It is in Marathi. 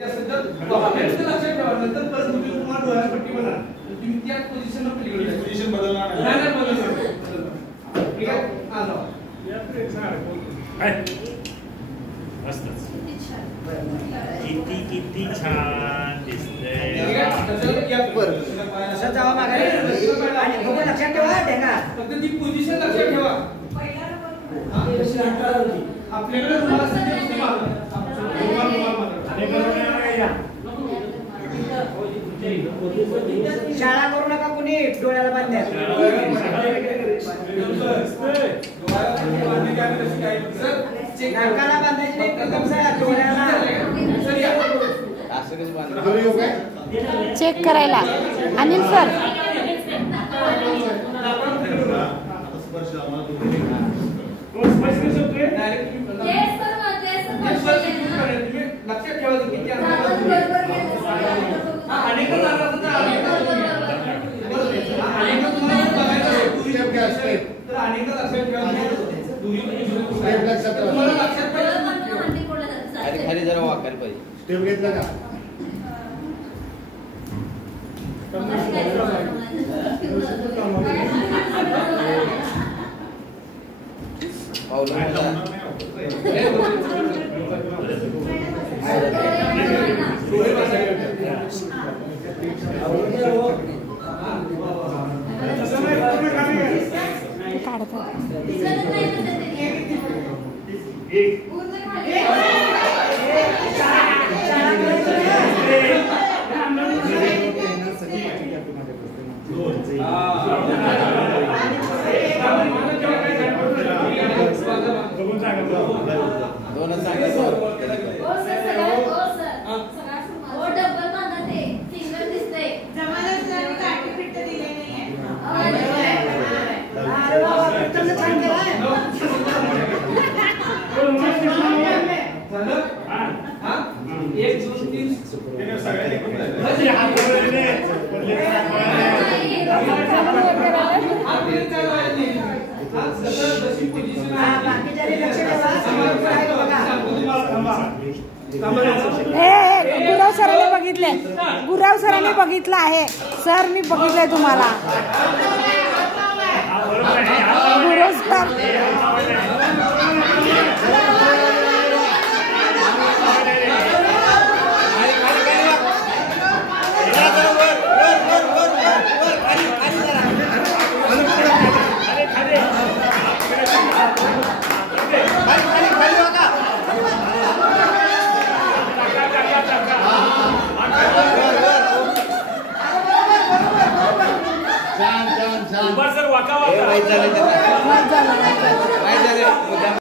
लक्षात ठेवा नंतर परत तुम्हाला डोळ्याला पट्टी बघा तुम्ही त्याच पोझिशनला पलीकडे पोझिशन बदलणार नाही बदलणार ठीक आहे हा जाऊ किती छान दिसतंय लक्षात ठेवा फक्त ती पोझिशन लक्षात ठेवा आपल्याकडे शाळा करू नका कुणी डोळ्याला बांधल्या नाकाला बांधायची नाही डोळ्याला चेक करायला अनिल सर लक्षात ठेवा किती खाली जरा वाकायला पाहिजे स्टेप घेतला का गुराव सरांनी बघितले गुराव सरांनी बघितलं आहे सर मी बघितलंय तुम्हाला गुराव सर वाईट झालं